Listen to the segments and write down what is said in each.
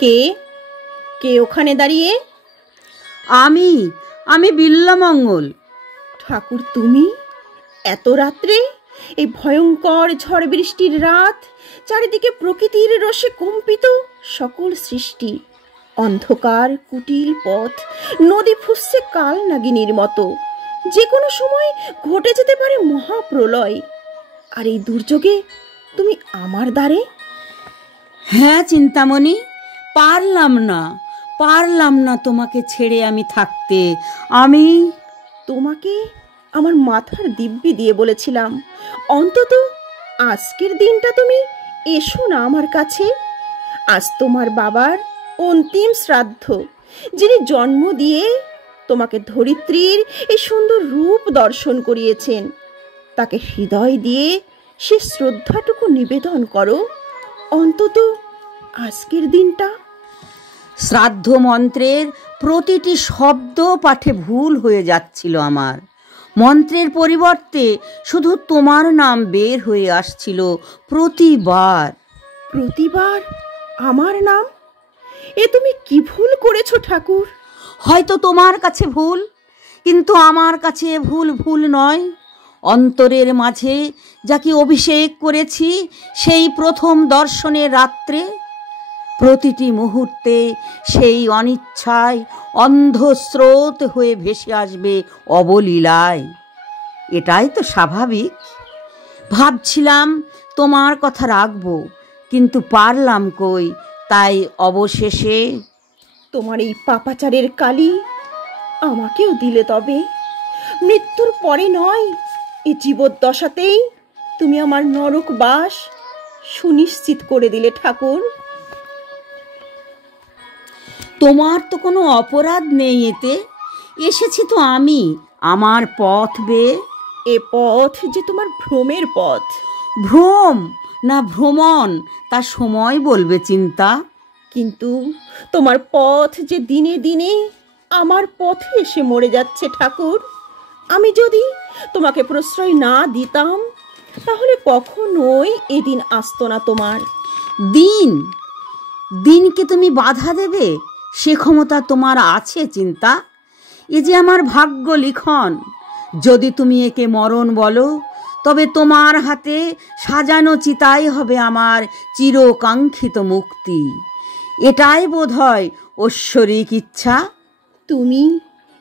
কে কে ওখানে দাঁড়িয়ে? আমি আমি বিল্লামঙ্গল। ঠাকুর, তুমি এত রাত্রে? এই ভয়ঙ্কর ঝড় বৃষ্টির রাত, চারিদিকে প্রকৃতির রসে কম্পিত সকল সৃষ্টি, অন্ধকার কুটিল পথ, নদী ফুঁসছে কাল নাগিনীর মতো, যে কোনো সময় ঘটে যেতে পারে মহাপ্রলয়। আর এই দুর্যোগে তুমি আমার দ্বারে? হ্যাঁ চিন্তামণি, পারলাম না তোমাকে ছেড়ে আমি থাকতে। আমি তোমাকে আমার মাথার দিব্যি দিয়ে বলেছিলাম, অন্তত আজকের দিনটা তুমি এসো না আমার কাছে। আজ তোমার বাবার অন্তিম শ্রাদ্ধ, যিনি জন্ম দিয়ে তোমাকে ধরিত্রীর এই সুন্দর রূপ দর্শন করিয়েছেন, তাকে হৃদয় দিয়ে সে শ্রদ্ধাটুকু নিবেদন করো অন্তত আজকের দিনটা। শ্রাদ্ধ মন্ত্রের প্রতিটি শব্দ পাঠে ভুল হয়ে যাচ্ছিল আমার। মন্ত্রের পরিবর্তে শুধু তোমার নাম বের হয়ে আসছিল প্রতিবার। আমার নাম? এ তুমি কি ভুল করেছো ঠাকুর? হয়তো তোমার কাছে ভুল, কিন্তু আমার কাছে ভুল নয়। অন্তরের মাঝে যাকে অভিষেক করেছি সেই প্রথম দর্শনের রাত্রে, প্রতিটি মুহূর্তে সেই অনিচ্ছায় অন্ধ স্রোত হয়ে ভেসে আসবে অবলীলায়। এটাই তো স্বাভাবিক। ভাবছিলাম তোমার কথা রাখবো, কিন্তু পারলাম কই। তাই অবশেষে তোমার এই পাপাচারের কালি আমাকেও দিলে। তবে মৃত্যুর পরে নয়, এই জীবদ্দশাতেই তুমি আমার নরক বাস সুনিশ্চিত করে দিলে ঠাকুর। তোমার তো কোনো অপরাধ নেই এতে। এসেছি তো আমি আমার পথ বেয়ে। এ পথ যে তোমার ভ্রমের পথ। ভ্রম না ভ্রমণ তা সময় বলবে চিন্তা। কিন্তু তোমার পথ যে দিনে দিনে আমার পথে এসে মরে যাচ্ছে ঠাকুর। আমি যদি তোমাকে প্রশ্রয় না দিতাম, তাহলে কখনোই এদিন আসতো না তোমার। দিনকে তুমি বাধা দেবে সে ক্ষমতা তোমার আছে চিন্তা? এ যে আমার ভাগ্য লিখন। যদি তুমি একে মরণ বলো, তবে তোমার হাতে সাজানো চিতাই হবে আমার চিরকাঙ্ক্ষিত মুক্তি। এটাই বোধহয় ঐশ্বরিক ইচ্ছা। তুমি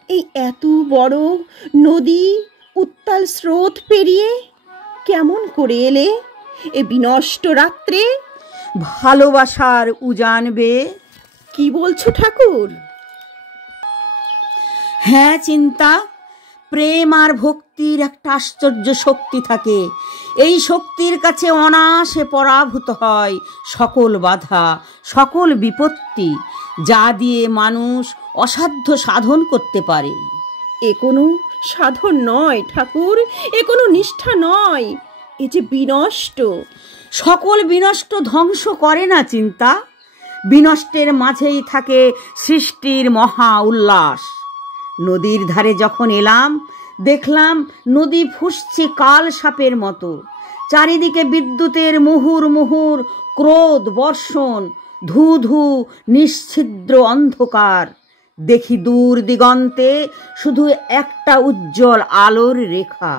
এই এত বড় নদী উত্তাল স্রোত পেরিয়ে কেমন করে এলে এ বিনষ্ট রাত্রে ভালোবাসার উজান বেয়ে? কি বলছো ঠাকুর? হ্যাঁ চিন্তা, প্রেম আর ভক্তির একটা আশ্চর্য শক্তি থাকে। এই শক্তির কাছে অনায়াসে পরাভূত হয় সকল বাধা, সকল বিপত্তি, যা দিয়ে মানুষ অসাধ্য সাধন করতে পারে। এ কোনো সাধন নয় ঠাকুর, এ কোনো নিষ্ঠা নয়, এ যে বিনষ্ট। সকল বিনষ্ট ধ্বংস করে না চিন্তা। বিনষ্টের মাঝেই থাকে সৃষ্টির মহা উল্লাস। নদীর ধারে যখন এলাম, দেখলাম নদী ফুঁসছে কাল সাপের মতো। চারিদিকে বিদ্যুতের মুহুর ক্রোধ বর্ষণ, ধু ধু নিশ্ছিদ্র অন্ধকার। দেখি দূর দিগন্তে শুধু একটা উজ্জ্বল আলোর রেখা,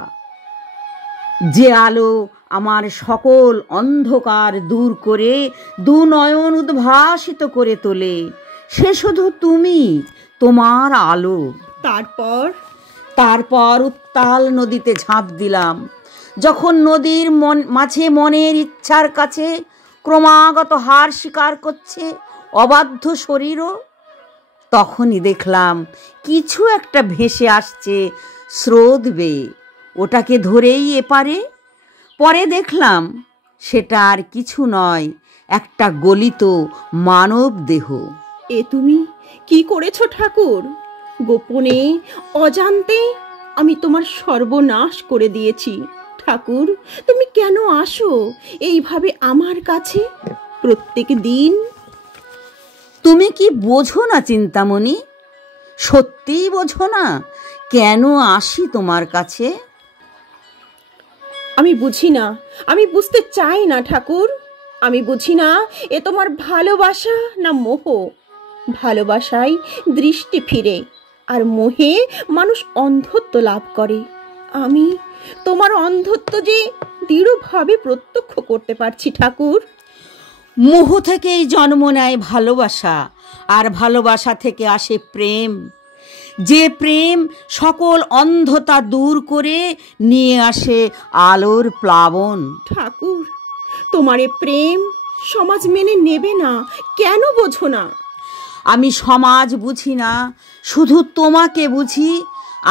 যে আলো আমার সকল অন্ধকার দূর করে দু নয়ন উদ্ভাসিত করে তোলে। সে শুধু তুমি, তোমার আলো। তারপর উত্তাল নদীতে ঝাঁপ দিলাম। যখন নদীর মাঝে মনের ইচ্ছার কাছে ক্রমাগত হার স্বীকার করছে অবাধ্য শরীরও, তখনই দেখলাম কিছু একটা ভেসে আসছে স্রোত বেয়ে। ওটাকে ধরেই এপারে। পরে দেখলাম সেটা আর কিছু নয়, একটা গলিত মানব দেহ। এ তুমি কি করেছো ঠাকুর? গোপনে অজান্তে আমি তোমার সর্বনাশ করে দিয়েছি। ঠাকুর, তুমি কেন আসো এইভাবে আমার কাছে প্রত্যেক দিন? তুমি কি বোঝো না চিন্তামণি? সত্যিই বোঝো না কেন আসি তোমার কাছে? আমি বুঝি না, আমি বুঝতে চাই না ঠাকুর। আমি বুঝি না এ তোমার ভালোবাসা না মোহ। ভালোবাসায় দৃষ্টি ফিরে, আর মোহে মানুষ অন্ধত্ব লাভ করে। আমি তোমার অন্ধত্ব যে দৃঢ়ভাবে প্রত্যক্ষ করতে পারছি ঠাকুর। মোহ থেকেই জন্ম নেয় ভালোবাসা, আর ভালোবাসা থেকে আসে প্রেম। যে প্রেম সকল অন্ধতা দূর করে নিয়ে আসে আলোর প্লাবন। ঠাকুর, তোমার এ প্রেম সমাজ মেনে নেবে না, কেন বোঝো না? আমি সমাজ বুঝি না, শুধু তোমাকে বুঝি।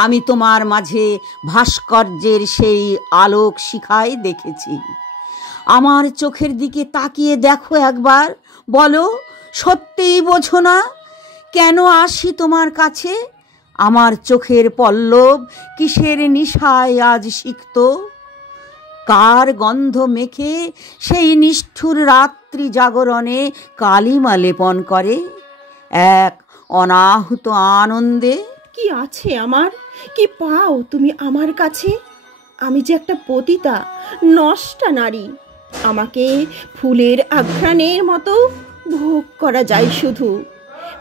আমি তোমার মাঝে ভাস্কর্যের সেই আলোক শিখাই দেখেছি। আমার চোখের দিকে তাকিয়ে দেখো একবার, বলো সত্যিই বোঝো না? কেন আসি তোমার কাছে? আমার চোখের পল্লব কিসের নিশায় আজ সিক্ত? কার গন্ধ মেখে সেই নিষ্ঠুর রাত্রি জাগরণে কালিমা লেপন করে এক অনাহুত আনন্দে? কি আছে আমার, কি পাও তুমি আমার কাছে? আমি যে একটা পতিতা, নষ্টা নারী। আমাকে ফুলের আঘ্রাণের মতো ভোগ করা যায় শুধু।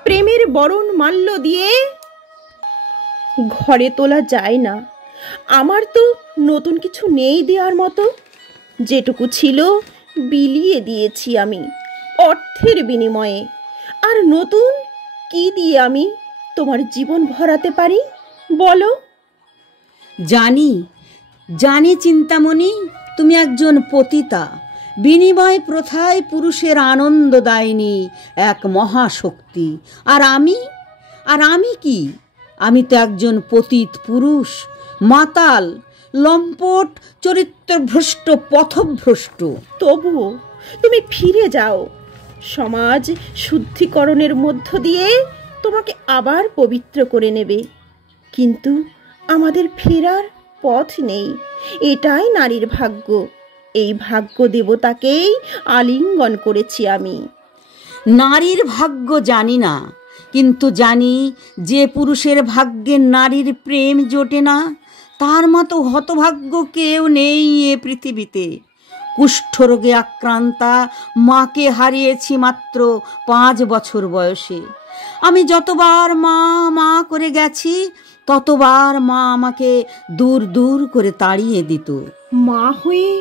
প্রেমের বরণ মাল্য দিয়ে ঘরে তোলা যায় না। আমার তো নতুন কিছু নেই দেওয়ার মতো। যেটুকু ছিল বিলিয়ে দিয়েছি আমি অর্থের বিনিময়ে। আর নতুন কি দিয়ে আমি তোমার জীবন ভরাতে পারি বলো? জানি জানি চিন্তামণি, তুমি একজন পতিতা। বিনিময় প্রথায় পুরুষের আনন্দ দায়নি এক মহাশক্তি। আর আমি কি? আমি তো একজন পতিত পুরুষ, মাতাল, লম্পট, চরিত্রভ্রষ্ট, পথভ্রষ্ট। তবুও তুমি ফিরে যাও। সমাজ শুদ্ধিকরণের মধ্য দিয়ে তোমাকে আবার পবিত্র করে নেবে। কিন্তু আমাদের ফেরার পথ নেই। এটাই নারীর ভাগ্য। এই ভাগ্য দেবতাকেই আলিঙ্গন করেছি আমি। নারীর ভাগ্য জানি না, কিন্তু জানি যে পুরুষের ভাগ্যে নারীর প্রেম জোটে না, তার মতো হতভাগ্য কেউ নেই এ পৃথিবীতে। কুষ্ঠরোগে আক্রান্তা মাকে হারিয়েছি মাত্র 5 বছর বয়সে। আমি যতবার মা মা করে গেছি, ততবার মা আমাকে দূর দূর করে তাড়িয়ে দিত। মা হয়ে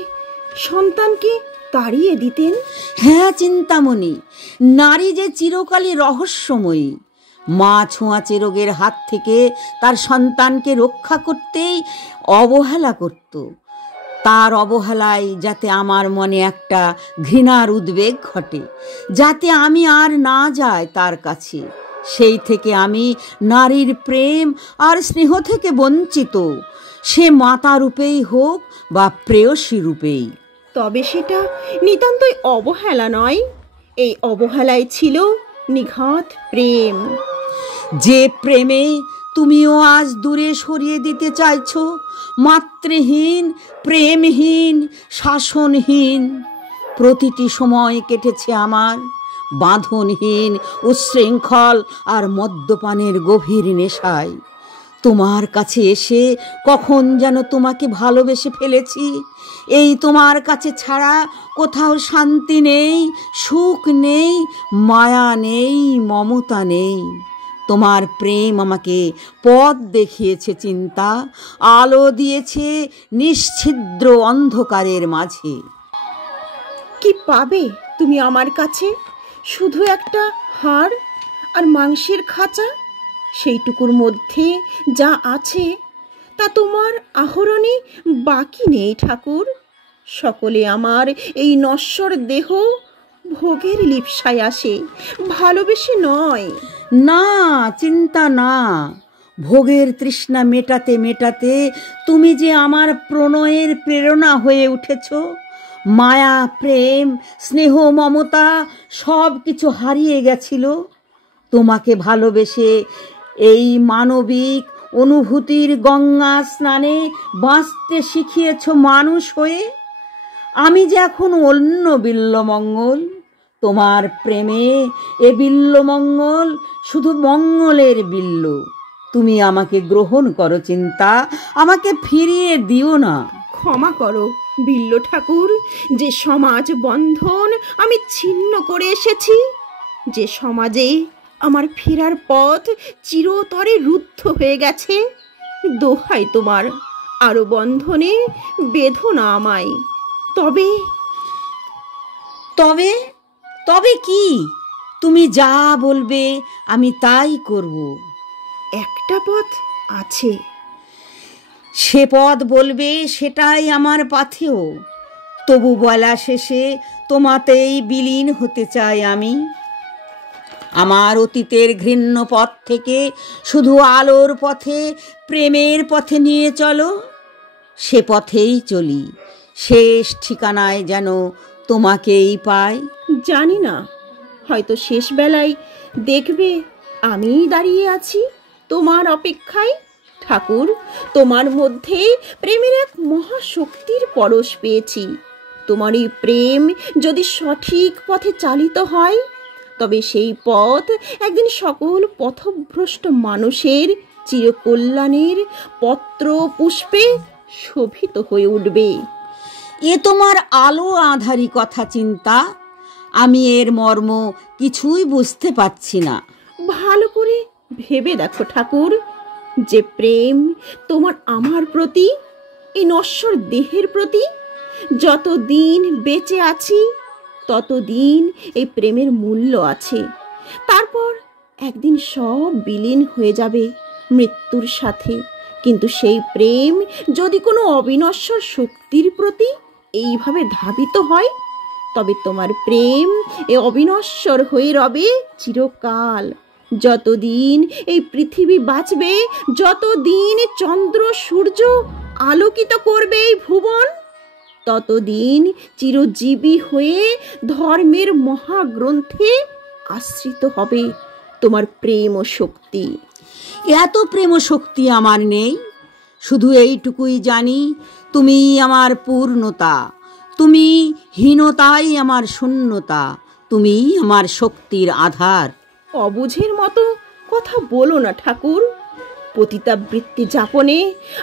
সন্তানকে তাড়িয়ে দিতেন? হ্যাঁ চিন্তামণি, নারী যে চিরকালই রহস্যময়ী। মা ছোঁয়াচে রোগের হাত থেকে তার সন্তানকে রক্ষা করতেই অবহেলা করত। তার অবহেলায় যাতে আমার মনে একটা ঘৃণার উদ্বেগ ঘটে, যাতে আমি আর না যাই তার কাছে, সেই থেকে আমি নারীর প্রেম আর স্নেহ থেকে বঞ্চিত, সে মাতা রূপেই হোক বা প্রেয়সী রূপেই। তবে সেটা নিতান্তই অবহেলা নয়। এই অবহেলায় ছিল নিঘাত প্রেম। যে প্রেমে তুমিও আজ দূরে সরিয়ে দিতে চাইছো, মাতৃহীন, প্রেমহীন, শাসনহীন। প্রতিটি সময় কেটেছে আমার বাঁধনহীন, উচ্ছৃঙ্খল আর মদ্যপানের গভীর নেশায়। তোমার কাছে এসে কখন যেন তোমাকে ভালোবেসে ফেলেছি। এই তোমার কাছে ছাড়া কোথাও শান্তি নেই, সুখ নেই, মায়া নেই, মমতা নেই। তোমার প্রেম আমাকে পথ দেখিয়েছে চিন্তা, আলো দিয়েছে নিশ্ছিদ্র অন্ধকারের মাঝে। কি পাবে তুমি আমার কাছে? শুধু একটা হাড় আর মাংসের খাঁচা। সেইটুকুর মধ্যে যা আছে তা তোমার আহরণে বাকি নেই ঠাকুর। সকলে আমার এই নশ্বর দেহ ভোগের লিপ্সায় আসে, ভালোবেসে নয়। না চিন্তা না, ভোগের তৃষ্ণা মেটাতে মেটাতে তুমি যে আমার প্রণয়ের প্রেরণা হয়ে উঠেছ। মায়া, প্রেম, স্নেহ, মমতা সব কিছু হারিয়ে গেছিল। তোমাকে ভালোবেসে এই মানবিক অনুভূতির গঙ্গা স্নানে বাঁচতে শিখিয়েছ মানুষ হয়ে। আমি যে এখন অন্য বিল্বমঙ্গল। তোমার প্রেমে এ বিল্বমঙ্গল শুধু মঙ্গলের বিল্ল। তুমি আমাকে গ্রহণ করো চিন্তা, আমাকে ফিরিয়ে দিও না। ক্ষমা করো বিল্ল ঠাকুর, যে সমাজ বন্ধন আমি ছিন্ন করে এসেছি, যে সমাজে আমার ফেরার পথ চিরতরে রুদ্ধ হয়ে গেছে। দোহাই তোমার, আরো বন্ধনে বেঁধো না আমায়। তবে তবে তবে কি? তুমি যা বলবে আমি তাই করব। একটা পথ আছে। সে পথ বলবে সেটাই আমার পাথেয়। তবু বলা শেষে তোমাতেই বিলীন হতে চাই আমি। আমার অতীতের ঘৃণ্য পথ থেকে শুধু আলোর পথে, প্রেমের পথে নিয়ে চলো। সে পথেই চলি, শেষ ঠিকানায় যেন তোমাকেই পাই। জানি না, হয়তো শেষ বেলায় দেখবে আমিই দাঁড়িয়ে আছি তোমার অপেক্ষায়। ঠাকুর, তোমার মধ্যে প্রেমের এক মহাশক্তির পরশ পেয়েছি। তোমার এই প্রেম যদি সঠিক পথে চালিত হয়, তবে সেই পথ একদিন সকল পথভ্রষ্ট মানুষের চিরকল্যাণের পত্র পুষ্পে শোভিত হয়ে উঠবে। এ তোমার আলো আঁধারি কথা চিন্তা, আমি এর মর্ম কিছুই বুঝতে পারছি না। ভালো করে ভেবে দেখো ঠাকুর, যে প্রেম তোমার আমার প্রতি, এই নশ্বর দেহের প্রতি, যতদিন বেঁচে আছি ততদিন এই প্রেমের মূল্য আছে। তারপর একদিন সব বিলীন হয়ে যাবে মৃত্যুর সাথে। কিন্তু সেই প্রেম যদি কোনো অবিনশ্বর শক্তির প্রতি এইভাবে ধাবিত হয়, তবে তোমার প্রেম এ অবিনশ্বর হয়ে রবে চিরকাল। যতদিন এই পৃথিবী বাঁচবে, যতদিন চন্দ্র সূর্য আলোকিত করবে এই ভুবন, ততদিন চিরজীবী হয়ে ধর্মের মহাগ্রন্থে আশ্রিত হবে তোমার প্রেম ও শক্তি। এত প্রেম ও শক্তি আমার নেই। শুধু এইটুকুই জানি, তুমি আমার পূর্ণতা, তুমি হীনতাই আমার শূন্যতা, তুমি আমার শক্তির আধার। অবুঝের মতো কথা বলো না ঠাকুর। পতিতাবৃত্তি যাপনে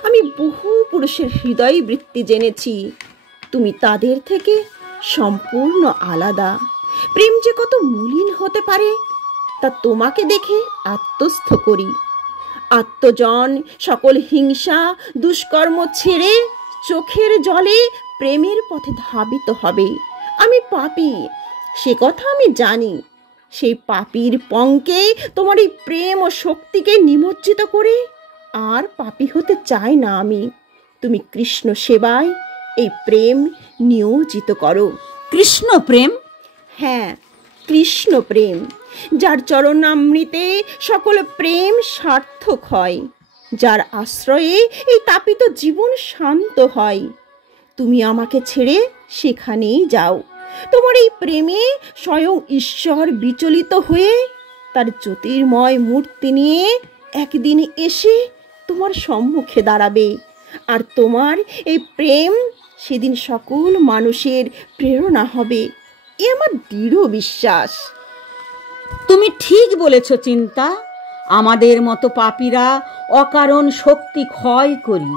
আমি বহু পুরুষের হৃদয় বৃত্তি জেনেছি। তুমি তাদের থেকে সম্পূর্ণ আলাদা। প্রেম যে কত মলিন হতে পারে তা তোমাকে দেখে আত্মস্থ করি। আত্মজন সকল হিংসা দুষ্কর্ম ছেড়ে চোখের জলে প্রেমের পথে ধাবিত হবে। আমি পাপী, সে কথা আমি জানি। সেই পাপীর পঙ্কে তোমার এই প্রেম ও শক্তিকে নিমজ্জিত করে আর পাপী হতে চাই না আমি। তুমি কৃষ্ণ সেবায় এই প্রেম নিয়োজিত করো। কৃষ্ণ প্রেম? হ্যাঁ, কৃষ্ণ প্রেম, যার চরণামৃতে সকল প্রেম সার্থক হয়, যার আশ্রয়ে এই তাপিত জীবন শান্ত হয়। তুমি আমাকে ছেড়ে সেখানেই যাও। তোমার এই প্রেমে স্বয়ং ঈশ্বর বিচলিত হয়ে তার জ্যোতির্ময় মূর্তি নিয়ে একদিন এসে তোমার সম্মুখে দাঁড়াবে। আর তোমার এই প্রেম সেদিন সকল মানুষের প্রেরণা হবে, এ আমার দৃঢ় বিশ্বাস। তুমি ঠিক বলেছ চিন্তা। আমাদের মতো পাপীরা অকারণ শক্তি ক্ষয় করি,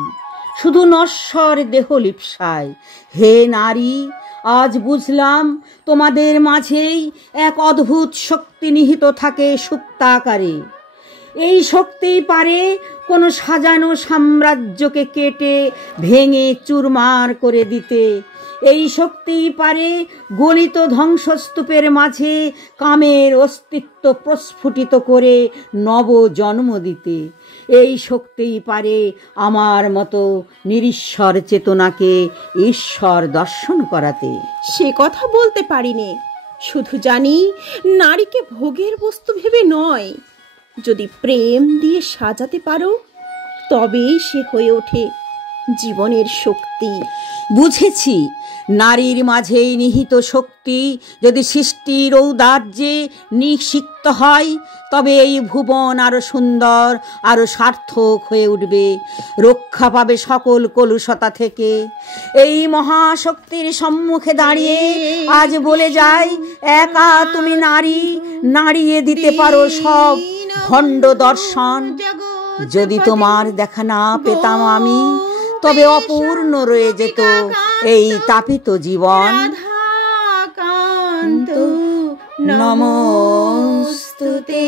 শুধু নশ্বর দেহ লিপ্সায়। হে নারী, আজ বুঝলাম তোমাদের মাঝেই এক অদ্ভুত শক্তি নিহিত থাকে সুপ্তাকারে। এই শক্তিই পারে কোনো সাজানো সাম্রাজ্যকে কেটে ভেঙে চুরমার করে দিতে। এই শক্তিই পারে গলিত ধ্বংসস্তূপের মাঝে কামের অস্তিত্ব প্রস্ফুটিত করে নব জন্ম দিতে। এই শক্তিই পারে আমার মতো নিরীশ্বর চেতনাকে ঈশ্বর দর্শন করাতে। সে কথা বলতে পারিনে, শুধু জানি নারীকে ভোগের বস্তু ভেবে নয়, যদি প্রেম দিয়ে সাজাতে পারো তবেই সে হয়ে ওঠে জীবনের শক্তি। বুঝেছি, নারীর মাঝেই নিহিত শক্তি যদি সৃষ্টির ঔদার্যে নিক্ষিপ্ত হয়, তবে এই ভুবন আরো সুন্দর, আরো সার্থক হয়ে উঠবে, রক্ষা পাবে সকল কলুষতা থেকে। এই মহাশক্তির সম্মুখে দাঁড়িয়ে আজ বলে যাই, একা তুমি নারী, নাড়িয়ে দিতে পারো সব ভণ্ড দর্শন। যদি তোমার দেখা না পেতাম আমি, তবে অপূর্ণ রয়ে যেত এই তাপিত জীবন। রাধাকান্ত নমস্তুতে।